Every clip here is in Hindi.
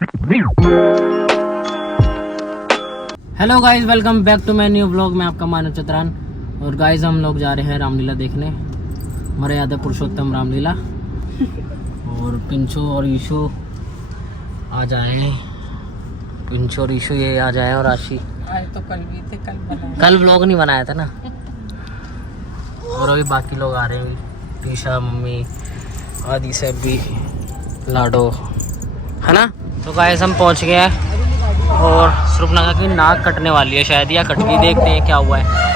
Hello guys, welcome back to my new vlog में आपका मानव चतरान। और गाइस हम लोग जा रहे हैं रामलीला देखने, हमारे याद है पुरुषोत्तम रामलीला। और पिंचू और ईशु आ जाए, पिंचू और ईशु ये आ जाए। और आशी आज तो कल भी थे, कल व्लॉग नहीं बनाया था ना। और अभी बाकी लोग आ रहे हैं, टीशा, मम्मी, आदि से भी, लाडो, है ना। तो गाइस हम पहुंच गए हैं और सुरुपनगा की नाक कटने वाली है शायद, या कट गई, देखते हैं क्या हुआ है।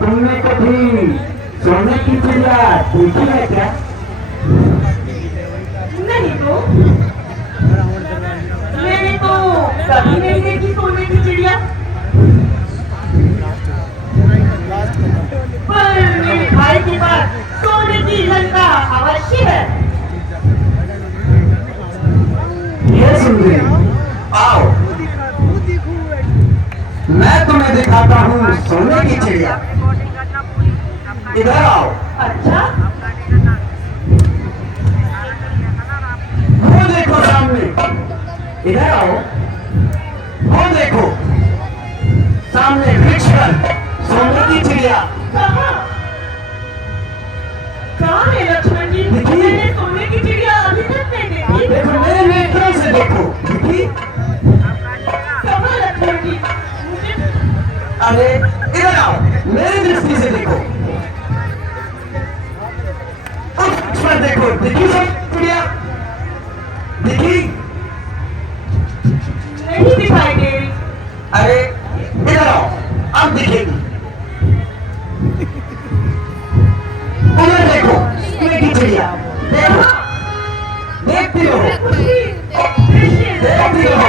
तुमने कभी सोने की चिड़िया देखी है क्या? नहीं तो मैंने तो कभी नहीं देखी सोने की चिड़िया। पर मेरे भाई के पास सोने की लंका अवश्य है। ये सुंदरी, आओ, मैं तुम्हें दिखाता हूँ सोने की चिड़िया। इधर आओ। अच्छा, वो देखो सामने, इधर आओ। वो देखो सामने वृक्ष पर सोने की चिड़िया। कहाँ कहाँ है लक्ष्मण जी? मैंने सोने की चिड़िया अभी तक नहीं देखी। देखो, मेरे नेत्रों से देखो, देखी? कहाँ लक्ष्मण जी? मुझे अरे इधर आओ, मेरी दृष्टि से देखो। उस पर देखो, देखी सब चिड़िया? देखी? नहीं दिखाई दे रही। अरे इधर आओ, अब दिखेगी। उधर देखो, सोने की चिड़िया। देखो, देखती रहो, देखती रहो,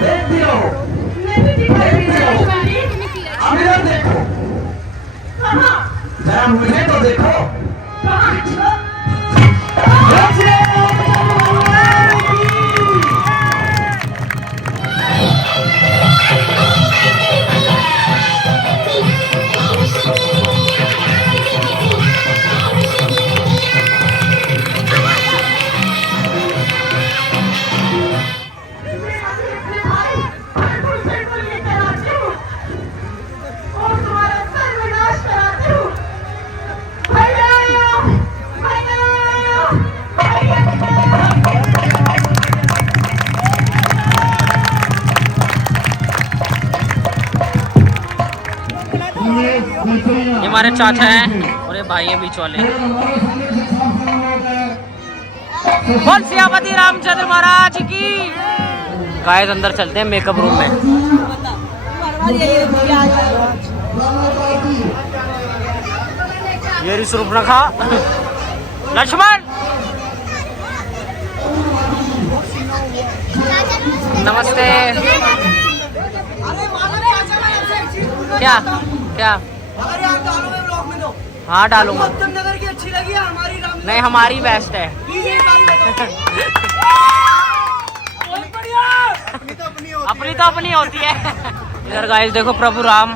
देखती रहो, नहीं दिखाई दे देखती रहो। लक्ष्मण जी। अब इधर देखो, कहाँ जरा मुझे तो देखो। कहाँ? ये हमारे चाचा हैं और ये भाई है बीच वाले। बोल सियापति रामचंद्र महाराज की। गाइस अंदर चलते हैं मेकअप रूम में। ये रही सूर्पनखा, लक्ष्मण नमस्ते। क्या क्या? हाँ डालूंगा। नगर की अच्छी लगी हमारी नहीं हमारी बेस्ट है। अपनी तो अपनी होती है। इधर गाइस देखो प्रभु राम।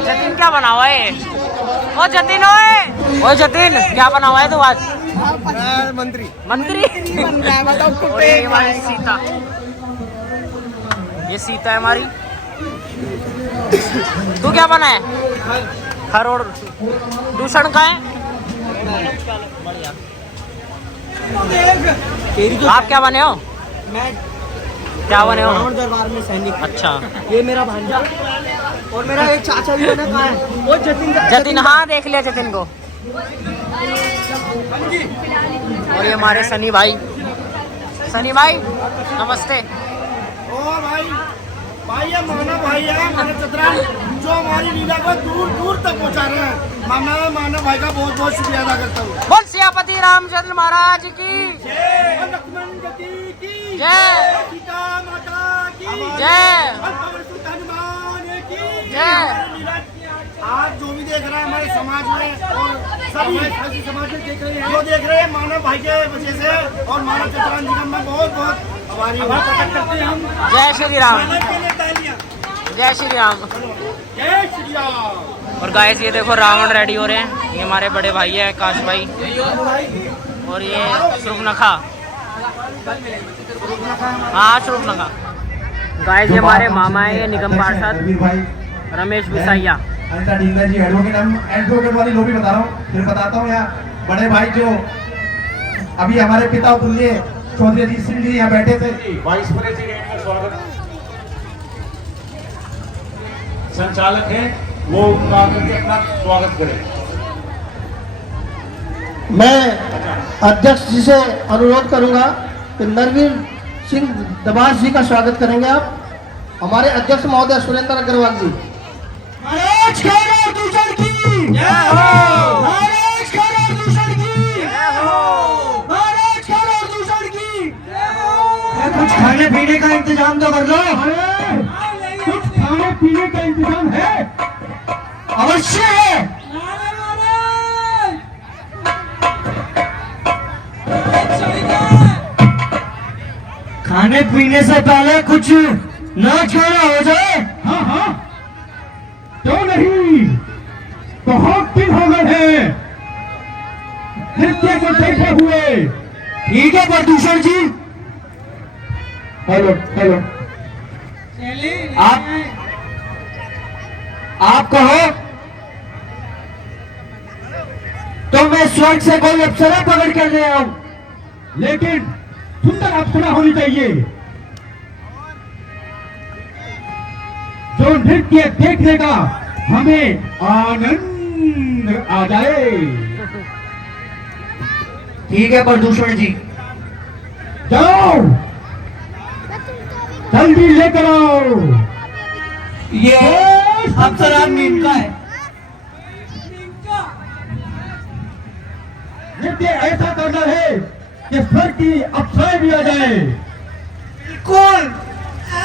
जतिन क्या बना हुआ है? ओ जतिन ओए, ओ जतिन क्या बना हुआ है तू आज? मंत्री मंत्री। और ये हमारी सीता, ये सीता है हमारी। तू क्या बना है? खरोड़। दूषण का है। आप क्या बने हो? मैं क्या बने हो? रावण दरबार में सैनिक। अच्छा ये मेरा भांजा और मेरा एक चाचा भी बना। कहाँ है वो? जतिन। हाँ देख लिया जतिन को। और ये हमारे सनी भाई। सनी भाई नमस्ते। ओ भाई भाई ये मानव भाई है हमारे चतरा, जो हमारी लीला को दूर दूर तक पहुंचा रहे हैं। मानव भाई का बहुत बहुत शुक्रिया अदा करता हूँ। बोल सियापति रामचंद्र महाराज की लक्ष्मण गति की जय, सीता माता की जय, हनुमान की जय। आज जो भी देख रहा है हमारे समाज में और सभी समाज में देख रहे हैं, जो देख रहे हैं मानव भाई के वजह से और मानव चतुरान निगम में बहुत बहुत आभारी प्रकट करते हैं हम। जय श्री राम, जय श्री राम। जय श्री राम। और गाइस ये देखो रावण रेडी हो रहे हैं। ये हमारे बड़े भाई है काश भाई। और ये सूर्पनखा। हाँ सूर्पनखा। गाइस ये हमारे मामा है, ये निगम पार्षद रमेश बिसाइया। अंसा डिंगर जी एडवोकेट, हम एडवोकेट वाली लोग भी बता रहा हूँ, फिर बताता हूँ। यहाँ बड़े भाई जो अभी हमारे पिता तुल्य चौधरी अजीत सिंह जी यहाँ बैठे थे। वाइस प्रेसिडेंट का स्वागत, संचालक है वो उनका अपना स्वागत करें। मैं अध्यक्ष जी से अनुरोध करूंगा कि नरवीर सिंह दबास जी का स्वागत करेंगे आप। हमारे अध्यक्ष महोदय सुरेंद्र अग्रवाल जी। महाराज खैर दूषण की जय हो, महाराज खैर दूषण की जय हो, महाराज खैर दूषण की जय हो। कुछ खाने पीने का इंतजाम तो कर लो। कुछ खाने पीने का इंतजाम है, अवश्य है। खाने पीने से पहले कुछ नाच गाना हो जाए। हाँ हाँ क्यों नहीं, बहुत दिन हो गए हैं नृत्य को देखे हुए। ठीक है प्रदूषण जी। हेलो हेलो, आप कहो तो मैं स्वर्ग से कोई अप्सरा पकड़ कर ले आऊं। लेकिन सुंदर अप्सरा होनी चाहिए जो नृत्य देखने का हमें आनंद आ जाए। ठीक है प्रदूषण जी। जाओ जल्दी लेकर आओ। ये अप्सरा नीम का है। नृत्य ऐसा करना है कि स्वर्ग की अप्सराएं भी आ जाए। कौन? Ha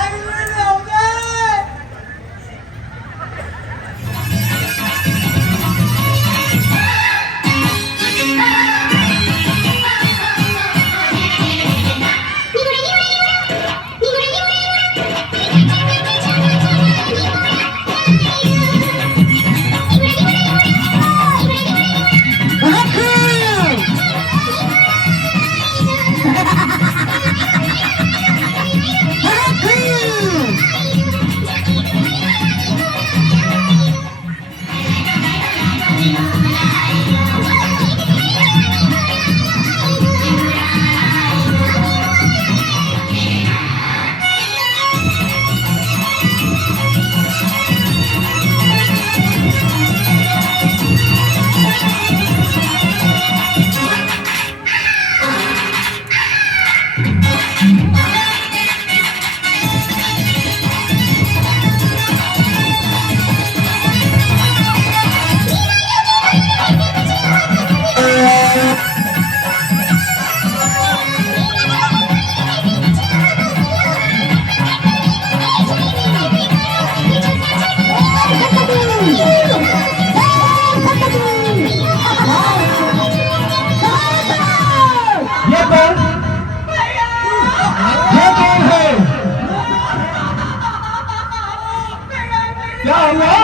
क्या हुआ?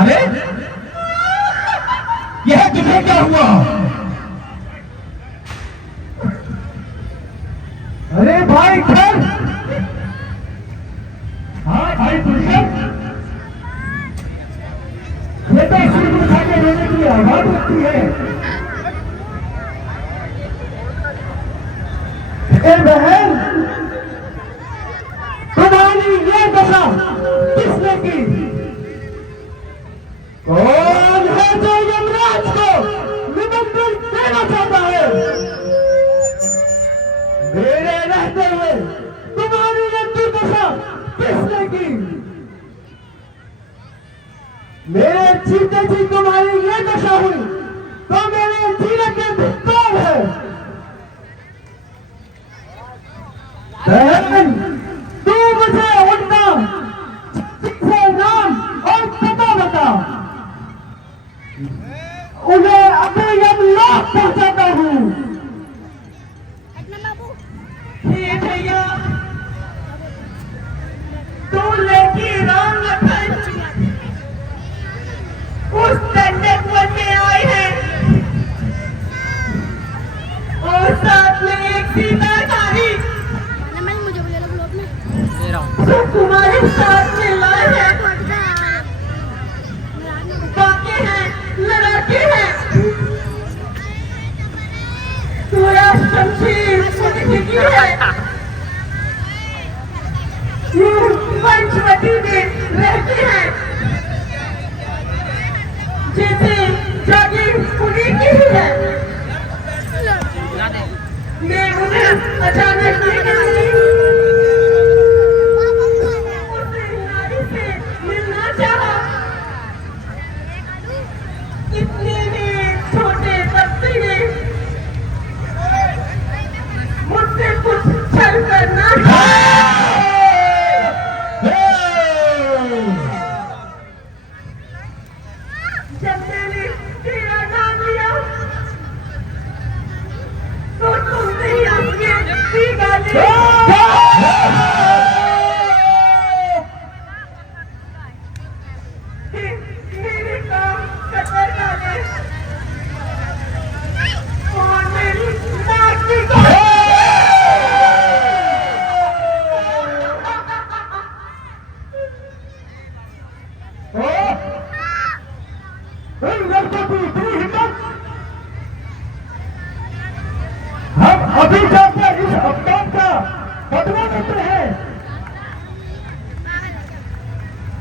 अरे यह तुम्हें क्या हुआ? अरे भाई घर। हाँ भाई पुरुषों, ये तो सिर उठा के रोने की आवाज होती है। ए बहन, तुम्हारी ये दशा किसने की? कौन है जो यमराज को निमंत्रण देना चाहता है? मेरे रहते हुए तुम्हारी ये दुर्दशा किसने की? मेरे जीते जी तुम्हारी ये दशा हुई तो मेरे जीने के धिक्कार है। बहन, तू मुझे उनका नाम और पता बता, उन्हें अभी यमलोक पहुंचाता हूँ। हे भैया, तू लेके राम लखन उस दंडक वन में आए हैं और साथ में एक सीताधारी जो तुम्हारे साथ में लाए हैं। बाकी हैं, लड़ाके हैं, थोड़ा शमशीर की है। ये पंचवटी में रहते हैं, जैसे जागीर उन्हीं की ही है। मैं उन्हें अचानक देख रही हूँ, इतने में छोटे बच्चे ने मुझसे कुछ छल करना जब मैंने तेरा नाम लिया तो तुमने ही अपने गाली मेरे काम कतर डाले और मेरी नाक की हम अभी जाकर इस अपमान का बदला लेते हैं।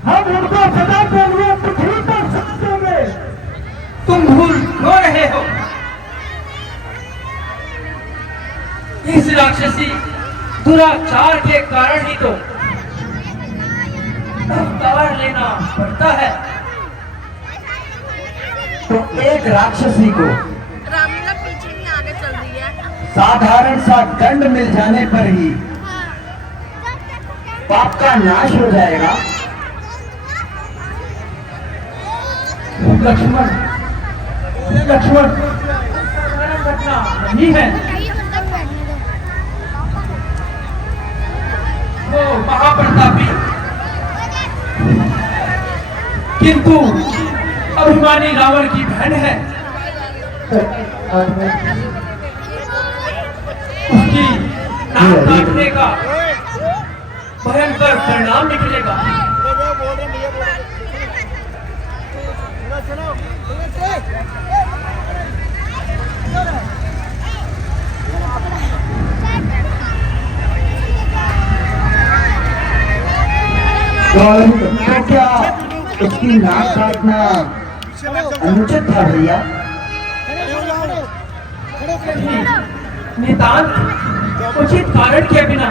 हम उनको सदा के लिए पृथ्वी पर साथ देंगे। तुम भूल क्यों रहे हो? इस राक्षसी दुराचार के कारण ही तो अवतार लेना पड़ता है। तो एक राक्षसी को रामलीला पीछे नहीं आगे चल रही है। साधारण सा दंड मिल जाने पर ही पाप का नाश हो जाएगा। लक्ष्मण, लक्ष्मण घटना नहीं है। वो महाप्रतापी किंतु अभिमानी रावण की बहन है। उसकी नाक काटने का भयंकर परिणाम निकलेगा। तो क्या उसकी नाक काटना अनुचित था भैया? नितांत उचित कारण के बिना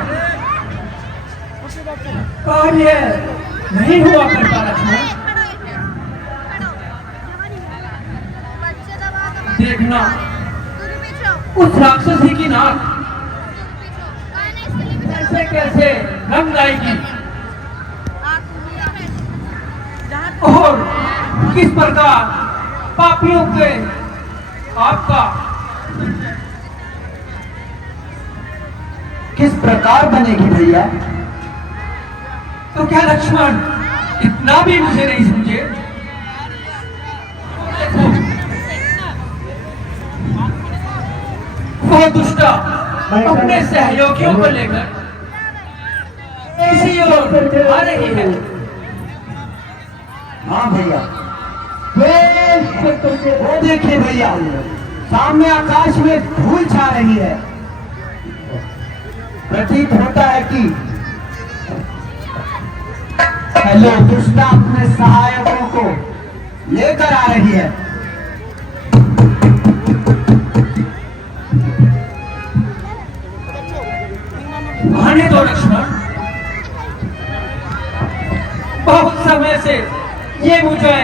कार्य नहीं हुआ करता लक्ष्मण। देखना उस राक्षसी की नाक कैसे कैसे रंग लाएगी और किस प्रकार पापियों के आपका किस प्रकार बनेगी भैया? तो क्या लक्ष्मण इतना भी मुझे नहीं समझे? देखो, वो दुष्टा अपने सहयोगियों को लेकर इसी ओर आ रही है। हाँ भैया, वो देखिए भैया, सामने आकाश में धूल छा रही है। प्रतीत होता है कि हेलो दुष्टा अपने सहायकों को लेकर आ रही है। आने दो लक्ष्मण, बहुत समय से ये मुझे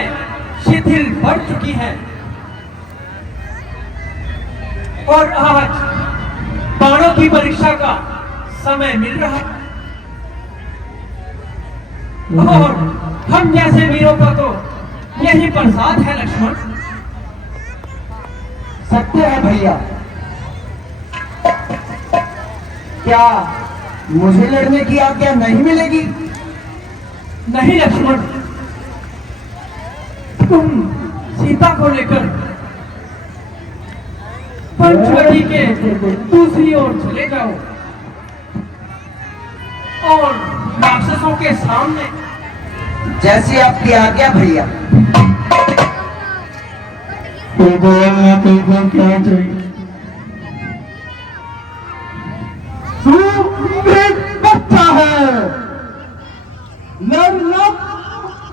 शिथिल पड़ चुकी है और आज बाणों की परीक्षा का समय मिल रहा है और हम जैसे वीरों का तो यही प्रसाद है लक्ष्मण। सत्य है भैया। क्या मुझे लड़ने की आज्ञा नहीं मिलेगी? नहीं लक्ष्मण, तुम सीता को लेकर पंचवटी के दूसरी ओर चले जाओ और राक्षसों के सामने। जैसी आपकी आज्ञा भैया। तुमको क्या चाहिए? तू एक बच्चा है, लड़ना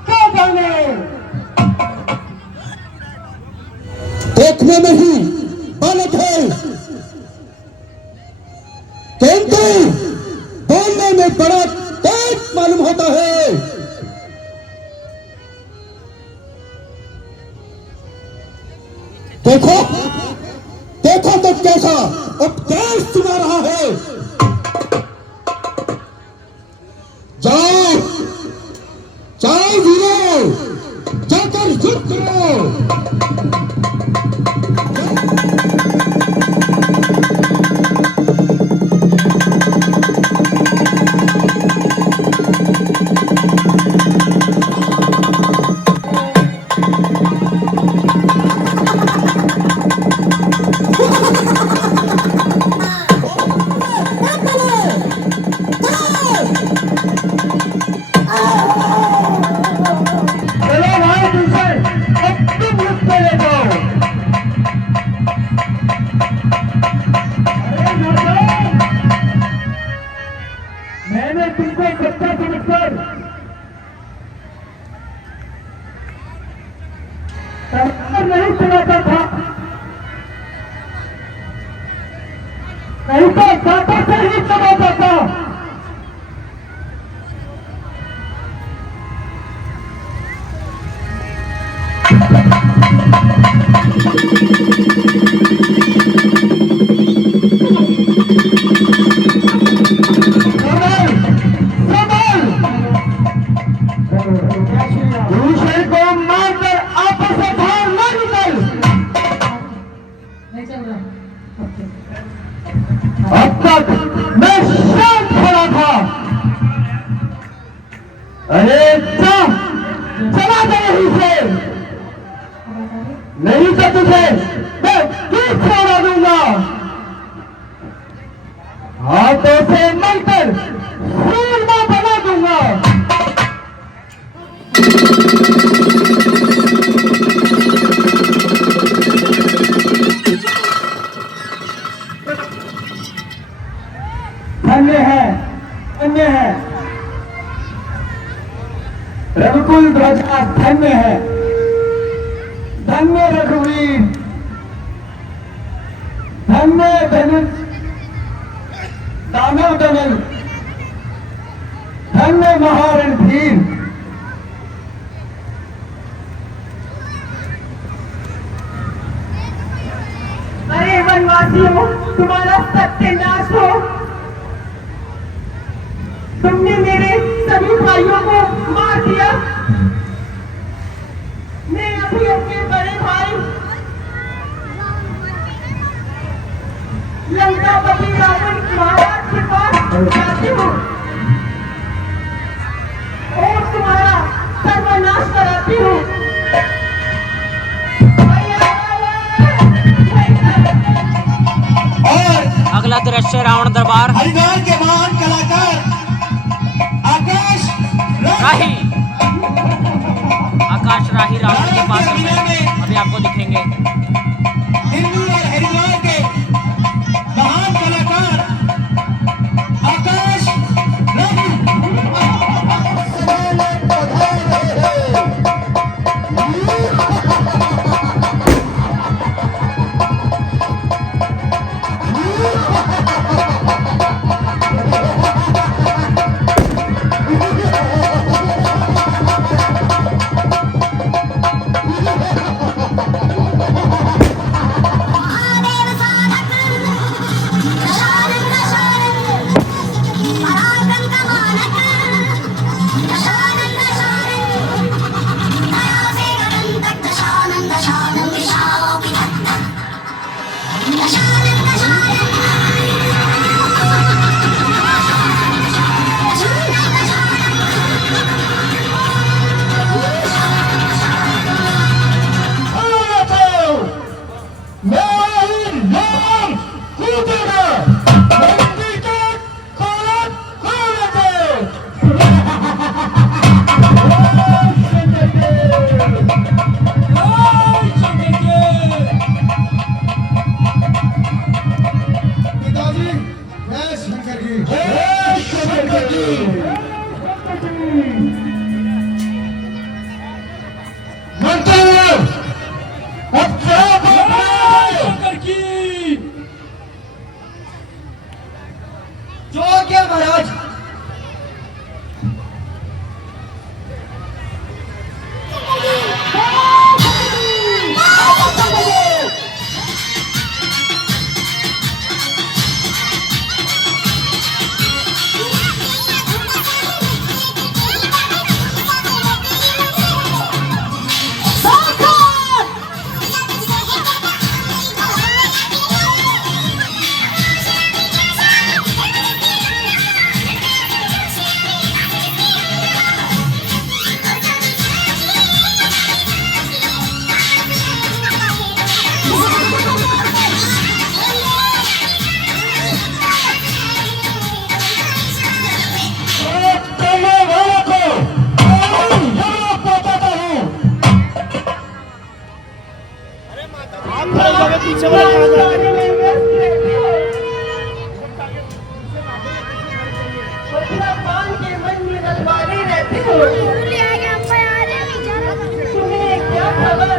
क्या जाने? देखने में ही बालक है, किंतु बोलने में बड़ा तेज मालूम होता है। देखो देखो तो कैसा उपदेश सुना रहा है। जाओ जाओ वीरों, जाकर युद्ध करो। मैंने तुमको बच्चा समझकर नहीं सुनाता था, नहीं तो दाता से ही सुनाता था। दूसरे को मारकर आपस में बाहर न निकल। अब तक मैं शांत खड़ा था। अरे चला जा यहीं से, नहीं तो तुझे मैं दूर छोड़ा दूंगा। हाथों से मलकर सूरमा बना दूंगा। धन्य है रघुकुल ध्वजा, धन्य है, धन्य रघुवीर, धन्य धनुष दानव दमन, धन्य महारणधीर। अरे वनवासियों, तुम्हारा सत्यानाश हो। तुमने मेरे सभी भाइयों को मार दिया। मैं अभी अपने बड़े भाई लंकापति रावण महाराज के पास जाती हूँ। चाहती हूँ। और अगला दृश्य रावण दरबार हरिद्वार के महान कलाकार आकाश राही। आकाश राही रावण के पास में अभी आपको दिखेंगे। दिल्ली और हरिद्वार के महान कलाकार आकाश राही। जो क्या महाराज पीछे भगवान के मन में दरबारी रहते हो। तुम्हें क्या खबर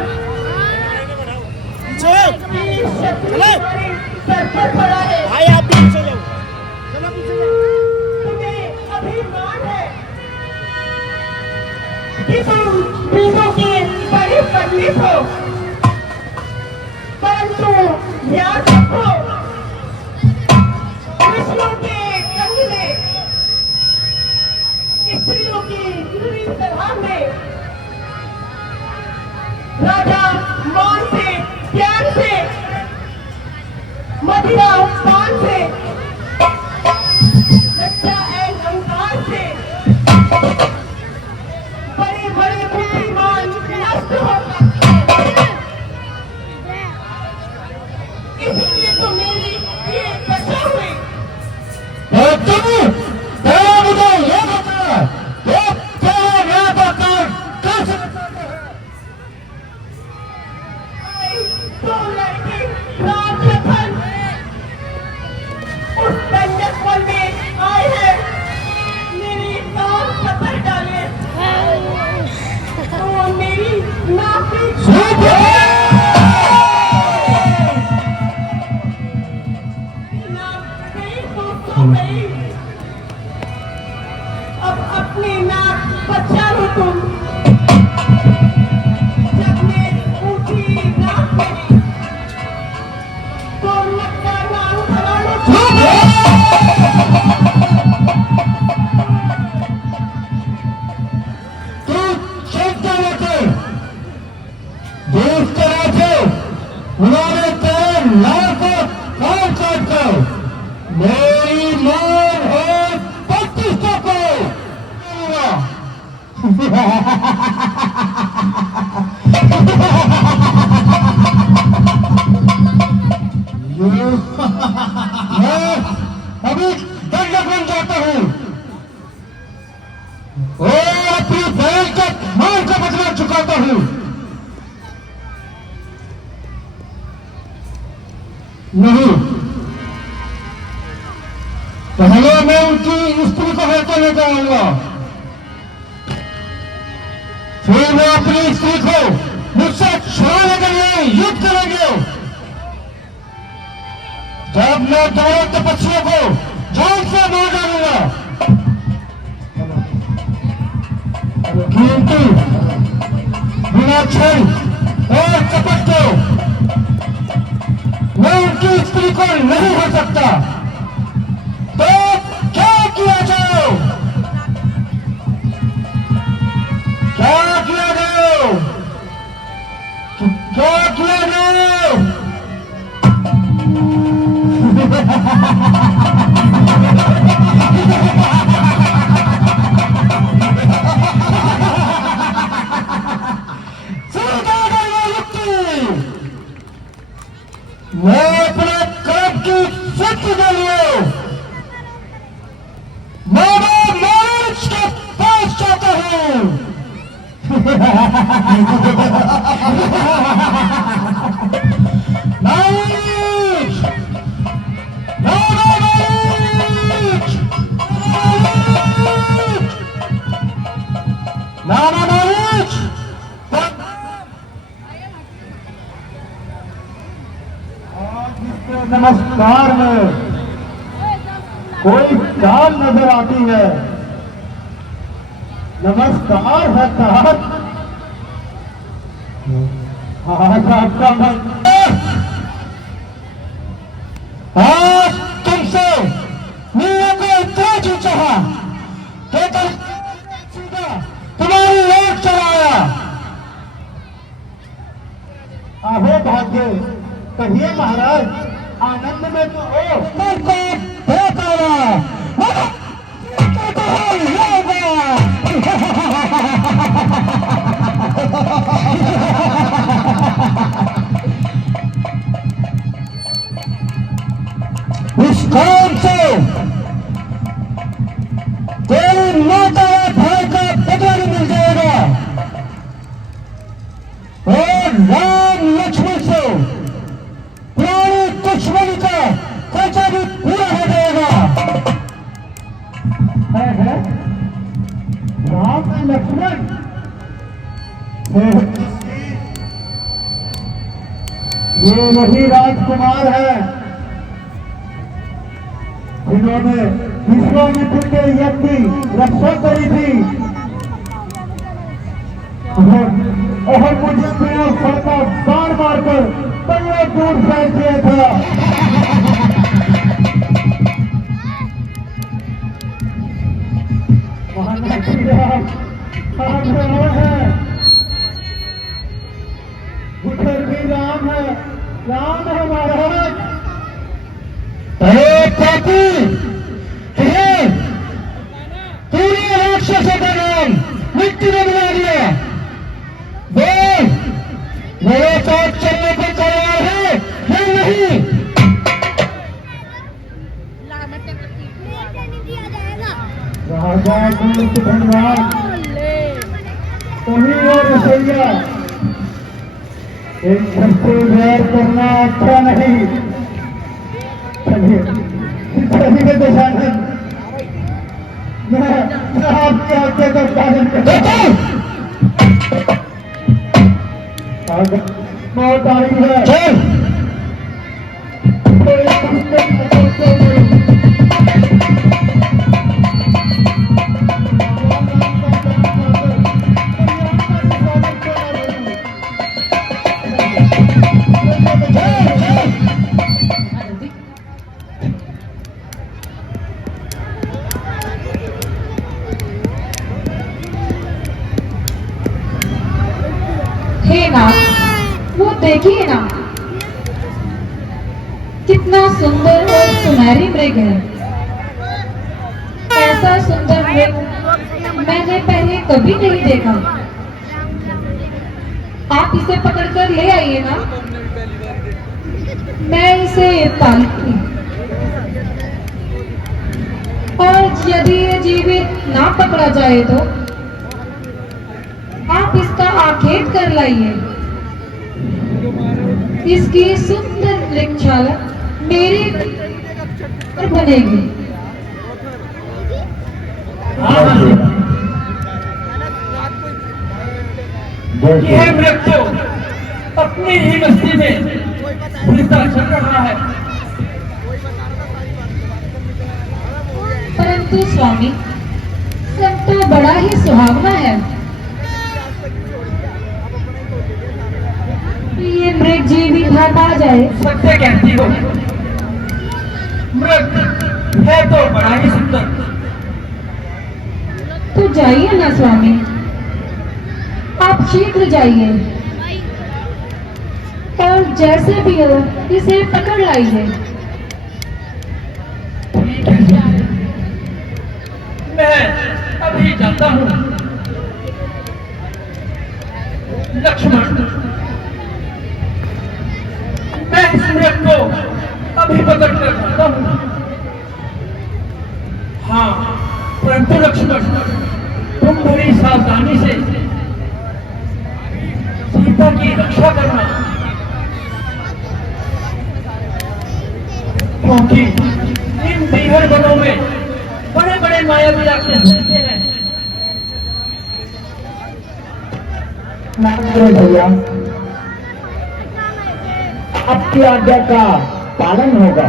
सर पर पड़ा है। भाई आप भी पीछे जाओ, चलो पीछे जाओ। तुम्हें अभिमान है कि तुम तीनों के बड़े पंडित हो, परंतु याद रखो विष्णु के कंगने स्त्रियों की पूरी तरह में राजा मान से प्यार से मदिरा पान से लज्जा एंड अहंकार से बड़े बड़े बुद्धिमान नष्ट हो सकते हैं। इसलिए तो मेरी ये दशा हुई। दो लड़के रात में उस दंडक में आए हैं, मेरी सांस पकड़ डाले तो मेरी नापी नाक गई तो सो गई। अब अपनी नाक बचा लो तुम। जब मैं ऊंची नाक मेरी तो लगता नाम खड़ा लो। जिस तरह से उन्होंने तेरे लाल को काट काट कर मेरी मान और प्रतिष्ठा को अपनी बैल का मार का बदला चुकाता हूं। नहीं, पहले मैं उनकी स्त्री को हत्या लेकर आऊंगा, फिर मैं अपनी स्त्री को मुझसे छुड़ाने के लिए युद्ध करेंगे। जब मैं दोनों तपस्वियों को जान से मार डालूंगा, किंतु बिना छल और कपट के मैं उनकी स्त्री को नहीं हो सकता। तो क्या किया जाए? क्या किया जाए? क्या किया जाए? मैं अपने कर्म की सिद्धि के लिए मानस के पास जाता हूं। नाइच! नमस्कार में कोई चाल नजर आती है। नमस्कार है साहब, आज आपका मन आज तुमसे मिलने को इतना जी चाहा कि तुम्हारी ओर चलाया। आहो भाग्य, कहिए महाराज, आनंद में तो इस काम से तेरी माता और भाई का बदला भी मिल जाएगा और राम लक्ष्मण से पुरानी दुश्मनी का खर्चा भी पूरा हो जाएगा। है राम और लक्ष्मण ये वही राजकुमार है जिन्होंने विश्वामित्र के यज्ञ की रक्षा करी थी और मुझे बिना सड़का बार मारकर बड़े दूर फेंक दिया था। उधर भी राम है महाराज। अरे पापी, तूने राक्षसों का नाम मिट्टी में मिला दिया। बोल, मेरे साथ चलने को तैयार है या नहीं? राजा दूत धनवान तुम्ही और रसोईया, एक सबसे वैर करना अच्छा नहीं। चलिए दशानंद, मैं आपकी आज्ञा का पालन करता हूं। मौत आई है। चल। हे नाथ, वो देखिए ना, कितना सुंदर और सुनहरी मृग है। ऐसा सुंदर मृग मैंने पहले कभी नहीं देखा। आप इसे पकड़कर ले आइए ना, मैं इसे पालूंगी। और यदि ये जीवित ना पकड़ा जाए तो खेत कर लाइए। इसकी सुंदर वृक्षाला मेरे घर बनेगी। हाँ मासी, यह वृक्ष तो अपनी ही बस्ती में फूलता चल रहा है। परंतु स्वामी, सब तो बड़ा ही सुहावना है। ये मृग जीवी घात आ जाए। सत्य कहती हो, मृग है तो बड़ा ही सुंदर। तो जाइए ना स्वामी, आप शीघ्र जाइए और जैसे भी हो इसे पकड़ लाइए। ठीक है, मैं अभी जाता हूँ। लक्ष्मण, मैं इस मृग को अभी पकड़ कर लाता हूँ। हाँ, परंतु लक्ष्मण, तुम बड़ी सावधानी से सीता की रक्षा करना, क्योंकि इन बीहड़ वनों में बड़े बड़े मायावी राक्षस रहते हैं। भैया, आपकी आज्ञा का पालन होगा।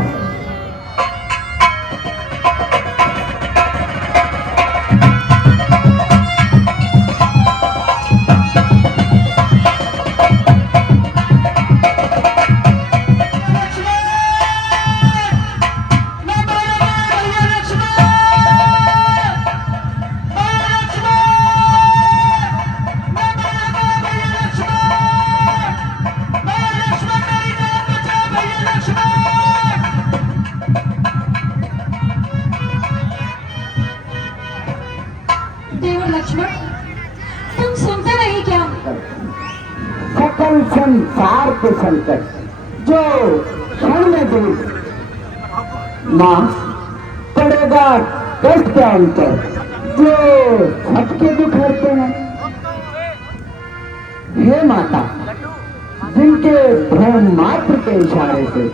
देवर लक्ष्मण, तुम सुनते नहीं क्या? सकल संसार के संकट जो क्षण में दूर, माँ पड़ेगा कष्ट का अंतर जो सबके दुख हरते हैं। हे माता, जिनके भ्रम मात्र के इशारे से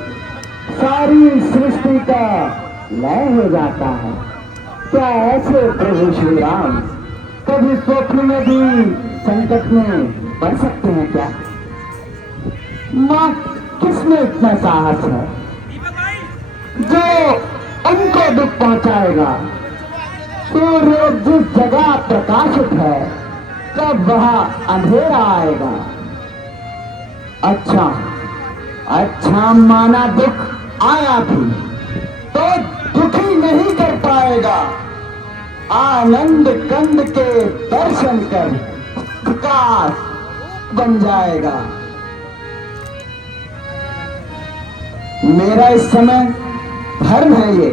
सारी सृष्टि का लय हो जाता है, क्या ऐसे प्रभु श्री राम कभी स्वप्न में भी संकट में पड़ सकते हैं क्या? माँ, किसमें इतना साहस है जो उनको दुख पहुंचाएगा? सूर्य जिस जगह प्रकाशित है, कब वहां अंधेरा आएगा। अच्छा माना दुख आया भी तो दुखी नहीं कर पाएगा। आनंद कंद के दर्शन कर विकास बन जाएगा। मेरा इस समय धर्म है ये,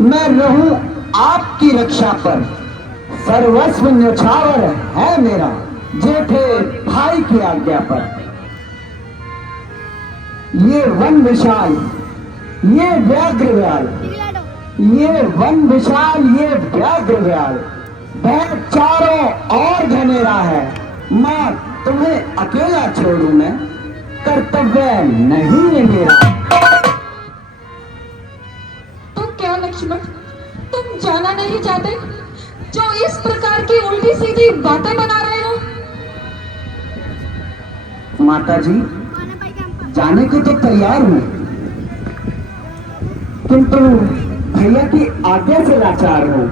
मैं रहूं आपकी रक्षा पर। सर्वस्व न्यौछावर है मेरा, जेठे भाई की आज्ञा पर। ये वन विशाल, ये व्याघ्र व्याल, ये वन विशाल, ये व्याघ्र व्याल, वह चारों ओर घनेरा है। मां, तुम्हें अकेला छोड़ूं मैं, कर्तव्य नहीं है मेरा। तो क्या लक्ष्मण, तुम जाना नहीं चाहते जो इस प्रकार की उल्टी सीधी बातें बना रहे हो? माता जी, जाने को तो तैयार हूं, किंतु भैया की आज्ञा से लाचार हूं।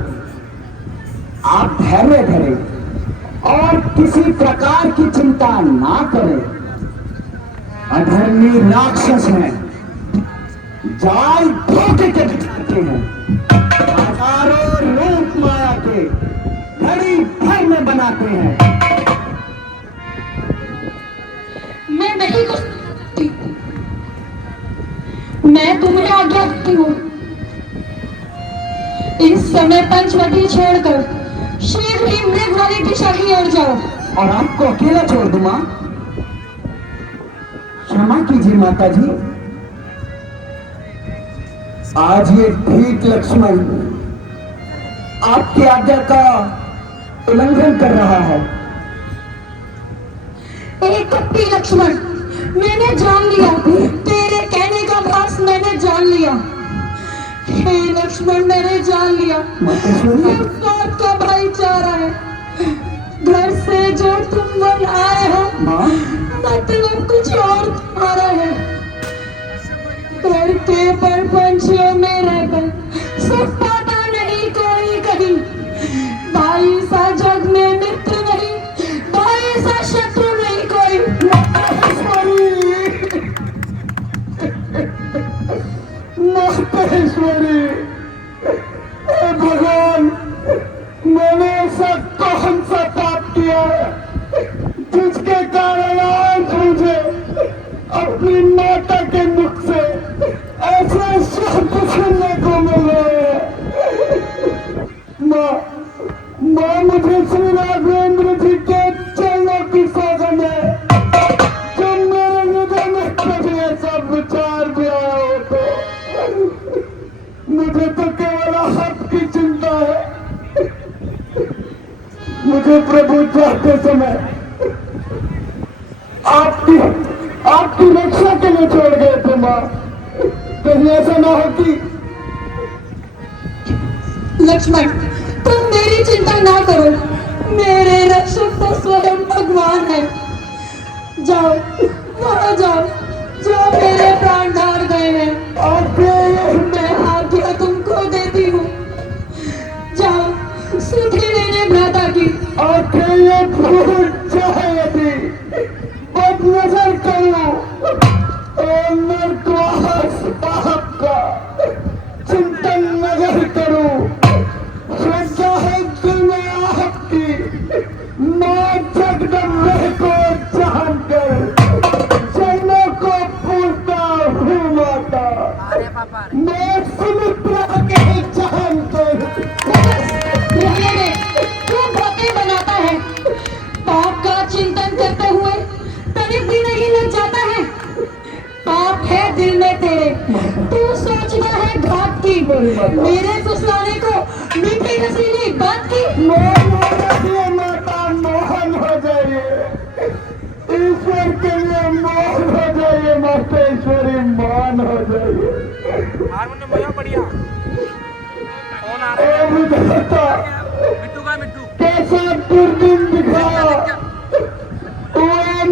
आप धैर्य धरें और किसी प्रकार की चिंता ना करें। अधर्मी राक्षस हैं, जाल धोखे के बिठाते हैं, हजारों रूप माया के घड़ी भर में बनाते हैं। मैं नहीं कर सकती, मैं तुम्हें आज्ञा देती हूँ। इस समय पंचवटी छोड़कर शीघ्र ही मृग वाली दिशा की ओर जाओ। और आपको अकेला छोड़ दूं मां? क्षमा कीजिए माता जी, आज ये ढीठ लक्ष्मण आपकी आज्ञा का उल्लंघन कर रहा है। एक कपटी लक्ष्मण, मैंने जान लिया, तेरे कहने का भास मैंने जान लिया। हे लक्ष्मण, मैंने जान लिया ये बात का भाईचारा है। घर से जो तुम मन आए हो मतलब कुछ और तुम्हारा है। घर के परपंचियों में रहकर सुख पाता नहीं कोई कभी। भाई सा जग में मित्र नहीं, भाई सा शत्रु नहीं कोई। महेश्वरी, भगवान, मैंने ऐसा कौन सा पाप किया है जिसके कारण आज मुझे अपनी माता के मुख से ऐसे शब्द सुनने को मिले। माँ मुझे श्री राघवेंद्र जी के चरणों की सौगंध है। जब मेरे हृदय में कभी ऐसा विचार भी आया हो तो मुझे तो केवल हक की चिंता है। मुझे प्रभु चाहते समय आपकी रक्षा के लिए छोड़ गए थे माँ। कहीं ऐसा ना हो कि लक्ष्मण, तुम मेरी चिंता ना करो, मेरे रक्षक तो स्वयं भगवान है। जाओ वहाँ जाओ जो मेरे प्राण धार गए हैं। और मैं आज्ञा तुमको देती हूँ, जाओ सुधि लेने भ्राता की। आंखें ये भूल चाहे यदि बद नजर करूं और निर्द्वास पाप का चिंतन नजर करूं। श्रद्धा है दिल में आपकी मां जगदम्बे को जानकर चरणों को पूजता हूँ माता। मैं सुमित्रा के जानकर क्यों बातें बनाता है? पाप का चिंतन करते हुए तनिक भी नहीं लग जाता है। पाप है दिल में तेरे, तू सोचना है घात की, मेरे फुसलाने को मीठी नसीली बात की। मोहन माता, मोहन हो जाइए, ईश्वर के लिए मोहन हो जाइए, मातेश्वरी मोहन हो जाइए। कैसा दुर्दिन दिखाया वो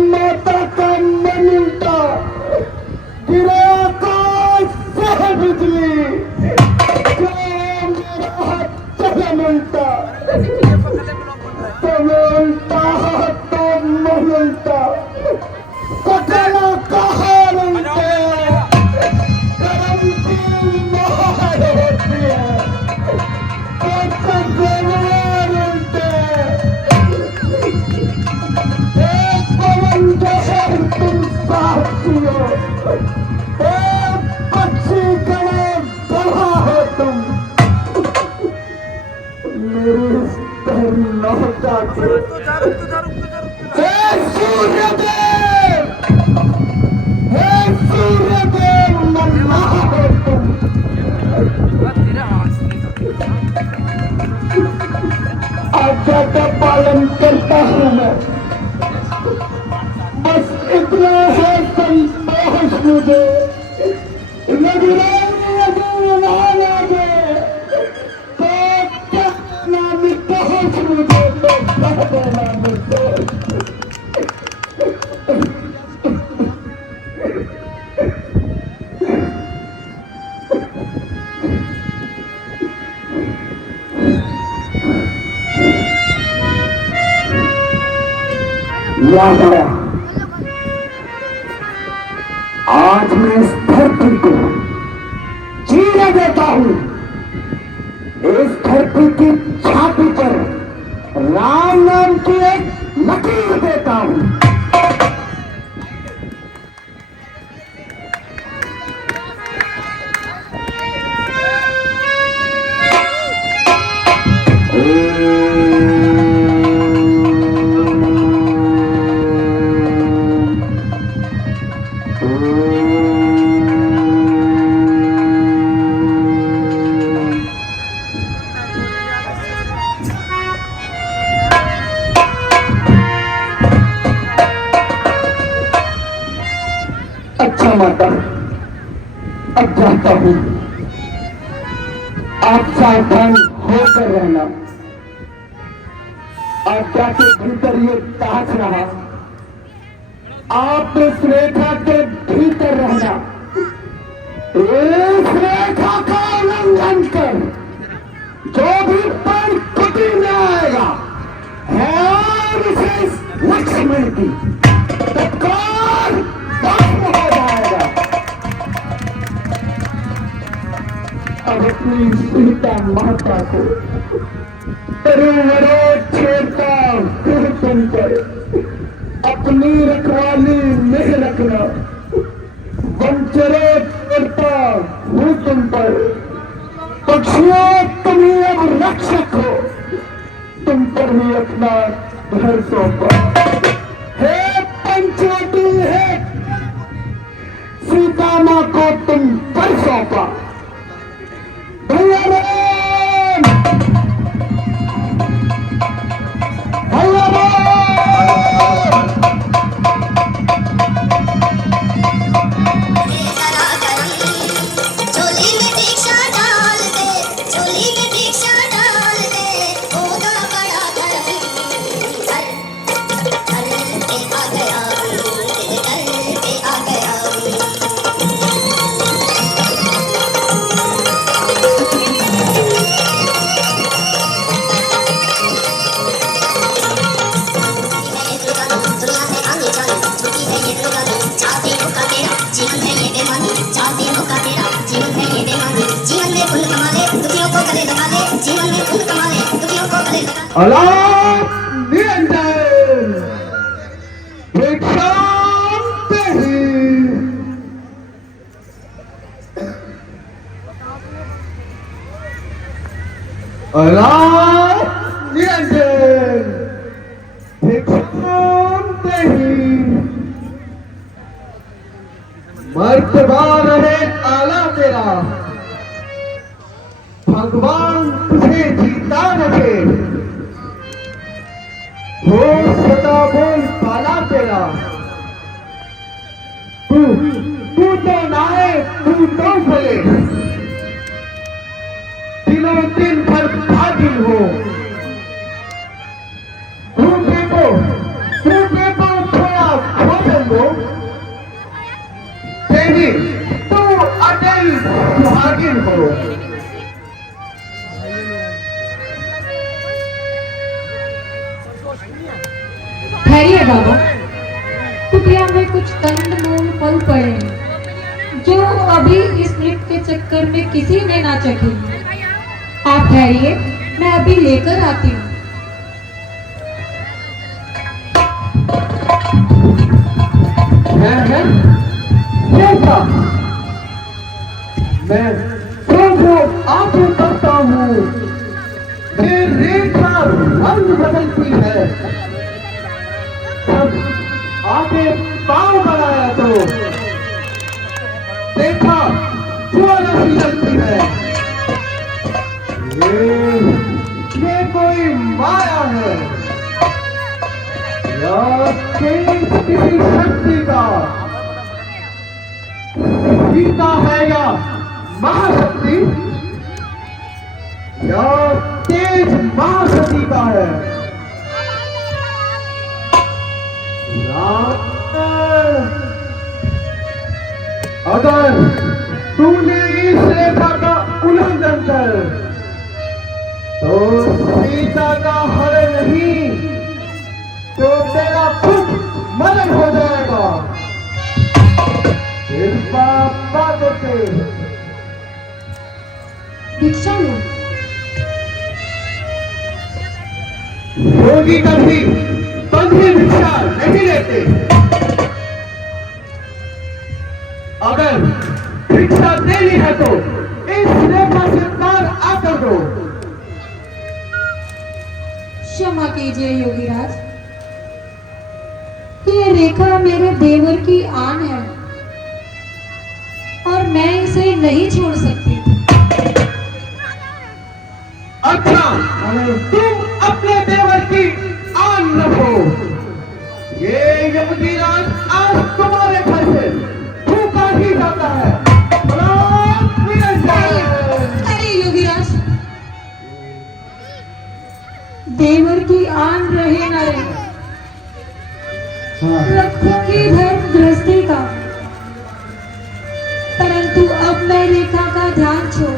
माता का मन उल्टा, गिरे आकाश से बिजली, जो मेरा हाथ चलन उल्टा, तो मैं उल्टा हाथ तो मन उल्टा, सकला कहार उल्टे, करम की मोहर होती है, तो जवान उल्टे। एक पवन जहर तुम साक्षी हो, एक पक्षी गले बड़ा हो तुम, मेरी लौटा के। हे सूर्यदेव, हे सूर्यदेव, मल्ला हो तुम। आज्ञा का पालन करता हूँ मैं, बस इतना है संतोष मुझे। रघुराम रघुराम आगे तो क्या नाम निर्दोष मुझे, तो कह देना निर्दोष। याद आया, आज मैं इस धरती को जीने देता हूँ। इस धरती की छाती पर राम नाम की एक लकीर देता हूँ। अच्छा माता, अब जाता हूँ। आप सावधान होकर रहना। आज्ञा के भीतर ये ताज रहा, आप इस रेखा के भीतर रहना। इस रेखा का उल्लंघन कर जो भी पर कुटी में आएगा और उसे लक्ष्मण की तत्काल भस्म हो जाएगा। अब अपनी सीता माता को छेड़ता फिर तुम पर अपनी रखवाली में रखना। वंचरे करता हूँ तुम पर, पक्षियों तुम ही अब रक्षक हो, तुम पर ही अपना घर सौंपा। हे पंचवटी है, सीता माँ को तुम पर सौंपा। भैया अलाप निरंजन एक शांत ही। अलाप निरंजन एक शांत ही। मर्तबा रहे आला तेरा, भगवान तुझे जीता रखे। हो सदा बोल पाला तेरा, तू तो नाए तू तो फले, दिनों दिन भर भागिल हो। भूखे को थोड़ा भोजन दो, तेरी तू अटल सुहागिन हो। ठहरिए बाबा, कुटिया में कुछ कंदमूल फल पड़े हैं जो अभी इस नृत्य के चक्कर में किसी ने ना चखे। आप ठहरिए, मैं अभी लेकर आती हूँ। मैं आगे करता हूँ, फिर रेखा रंग बदलती है। जब आगे पांव बढ़ाया तो देखा ज्वाला सी जलती है। ये कोई माया है या किसी शक्ति का सीता है या महाशक्ति या तेज महाशक्ति का है। अगर तूने इस रेखा का उल्लंघन कर तो सीता का हरण नहीं तो तेरा खुद मरण हो जाएगा। इस बात से भिक्षा लो। योगी कभी बंधी भिक्षा नहीं लेते। अगर भिक्षा देनी है तो इस रेखा से पार आकर दो। क्षमा कीजिए योगीराज, ये रेखा मेरे देवर की आन है और मैं इसे नहीं छोड़ सकती। अच्छा, तुम अपने देवर की आन न हो। ये योगीराज आज तुम्हारे घर से भूखा रखूंगी धर्म गृहस्थी का, परंतु अब मैं रेखा का ध्यान छोड़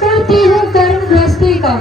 करती हूँ कर्म गृहस्थी का।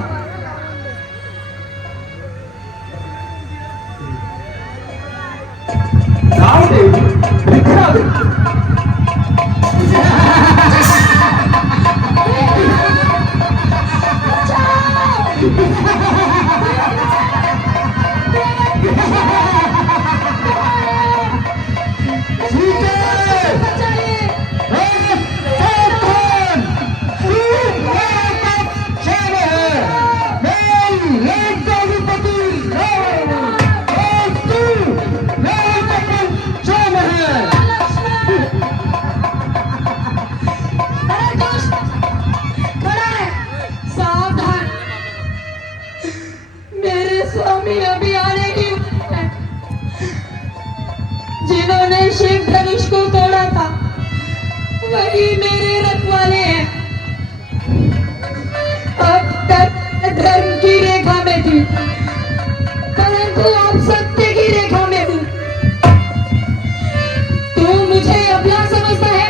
अभी आने ही है, जिन्होंने शिव धनुष को तोड़ा था वही मेरे रखवाले हैं। अब तक धर्म की रेखा में थी, परंतु अब सत्य की रेखा में हूँ। तू मुझे अबला समझता है,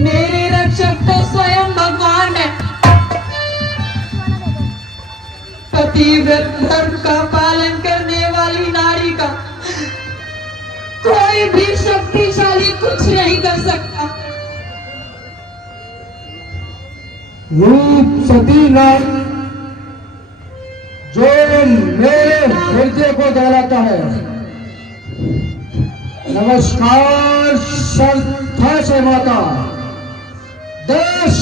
मेरे रक्षक तो स्वयं भगवान है। पतिव्रत धर्म का पालन करने वाली नारी का कोई भी शक्तिशाली कुछ नहीं कर सकता। रूप सती नाम जो मेरे हृदय को दहलाता है। नमस्कार श्रद्धा से माता, 10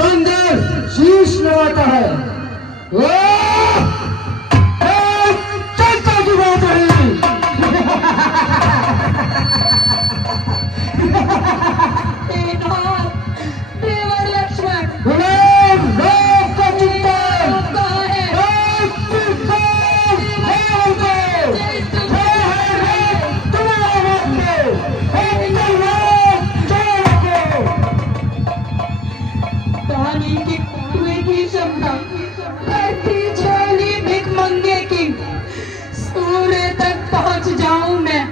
15 शीश नवाता है। चलता की बात रही। देवर लक्ष्मण पानी की कुएं की क्षमता, धरती छोली भिख मंगे की, सूर्य तक पहुंच जाऊं मैं,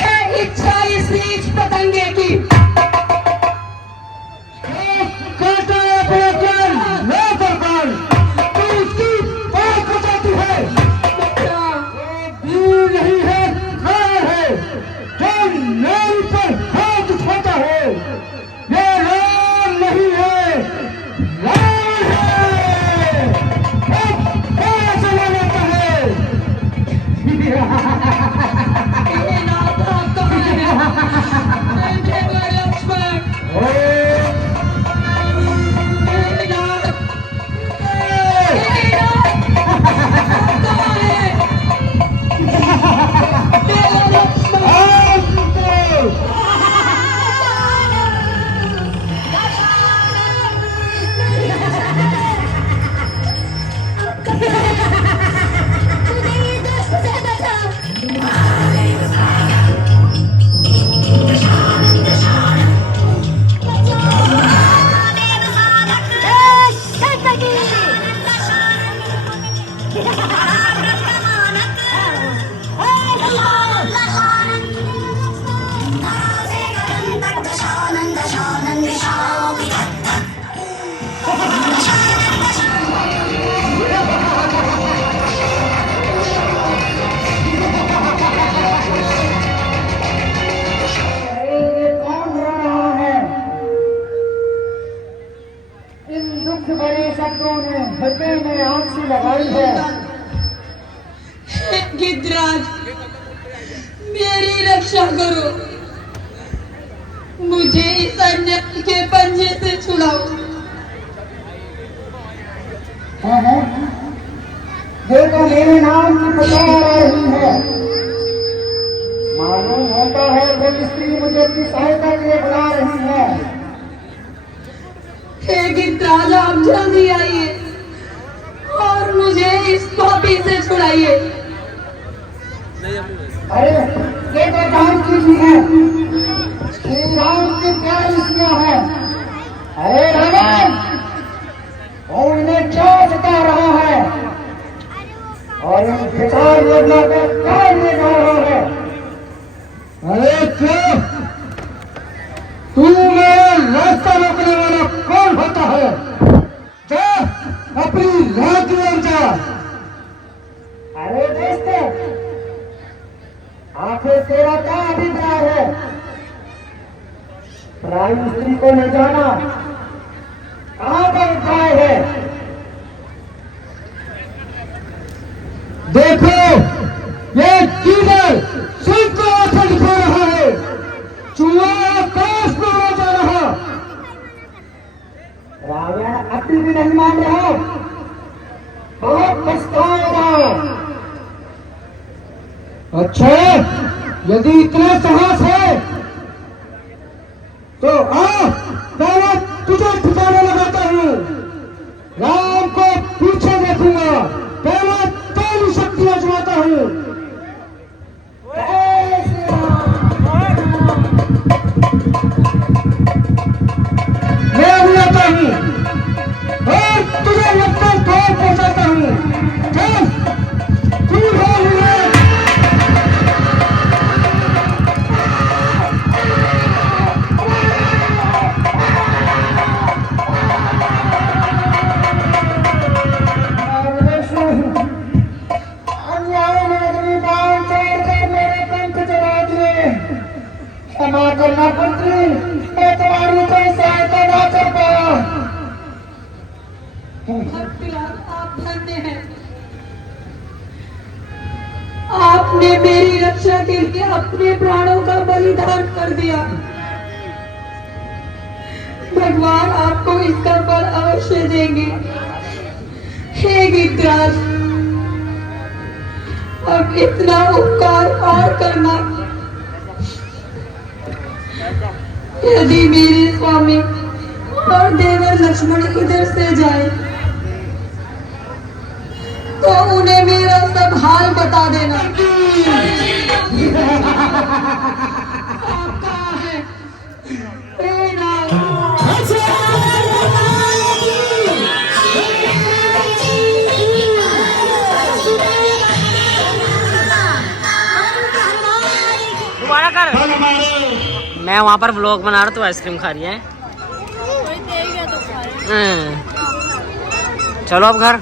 है इच्छा इस नीच पतंगे की। गिद्धराज, मेरी रक्षा करो, मुझे इस अन्याय के पंजे से छुड़ाओ। ये तो मेरे नाम की पुकार आ रही है। मालूम होता है वो स्त्री मुझे अपनी सहायता के लिए बुला रही है। हे गिद्धराज, आप जल्दी आइए और मुझे इस पापी से छुड़ाइए। अरे ये तो जानकी जी है, श्री राम की प्यारी सिया है। अरे रावण, वो इन्हें क्या बता रहा है? और इन बेकार योजना को कौन ले जा रहा है? अरे क्यों? तू मेरा रास्ता रोकने वाला कौन होता है? जा अपनी राह की ओर जा। अरे दोस्त, आखिर तेरा क्या अभिप्राय है? पराई स्त्री को ले जाना कहाँ का उपाय है? देखो, ये कीड़े सिर्फ को आंखें दिखा रहा है, चूहा आकाश में उड़ जा रहा। रावण अभी भी नहीं मान रहा, बहुत पछताएगा। अच्छा, यदि इतना साहस है तो आ, पहले तुझे ठिकाना लगाता हूँ। राम को पीछे देखूंगा, पहले तेरी शक्ति आजमाता हूँ। जय श्री राम। मैं अभी आता हूँ और तुझे लगता कौन पहुंचाता हूँ। चल, तू है विराट। क्षमा करना पुत्री, मैं तुम्हारी कोई सहायता ना कर पाया। आप धन्य हैं। आपने मेरी रक्षा के लिए अपने प्राणों का बलिदान कर दिया। भगवान आपको इसका फल अवश्य देंगे। हे गिद्धराज, अब इतना उपकार और करना। यदि मेरे स्वामी और देवर लक्ष्मण इधर से जाए तो उन्हें मेरा सब हाल बता देना। आप कहाँ हैं? हे नाथ, दोबारा कर। मैं वहाँ पर व्लॉग बना रहा, तू आइसक्रीम खा रही है। कोई देगा तो खा रहे। चलो अब घर।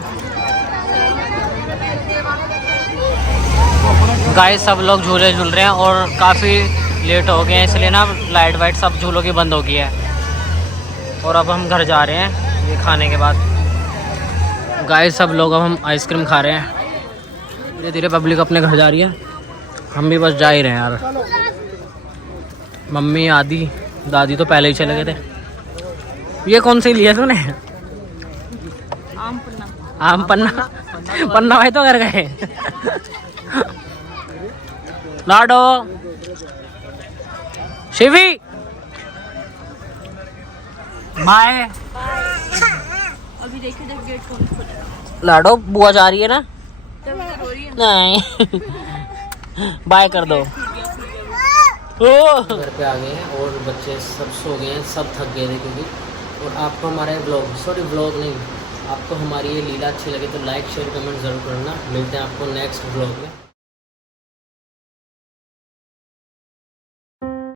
गाइस सब लोग झूले झूल रहे हैं और काफ़ी लेट हो गए हैं, इसलिए ना लाइट वाइट सब झूलों की बंद हो गई है। और अब हम घर जा रहे हैं ये खाने के बाद। गाइस सब लोग अब हम आइसक्रीम खा रहे हैं। धीरे धीरे पब्लिक अपने घर जा रही है, हम भी बस जा ही रहे हैं यार। मम्मी, आदि, दादी तो पहले ही चले गए थे। ये कौन सी लिया तूने? आम पन्ना। आम पन्ना? पन्ना भाई तो घर गए। लाडो, शिवी, बाय। अभी देखिए जब गेट कौन खोलेगा। लाडो, बुआ जा रही है ना? तब हो रही है। नहीं। बाय कर दो। घर पे आ गए हैं और बच्चे सब सो गए हैं, सब थक गए थे क्योंकि। और आपको हमारा व्लॉग नहीं, आपको हमारी ये लीला अच्छी लगी तो लाइक शेयर कमेंट ज़रूर करना। मिलते हैं आपको नेक्स्ट व्लॉग में।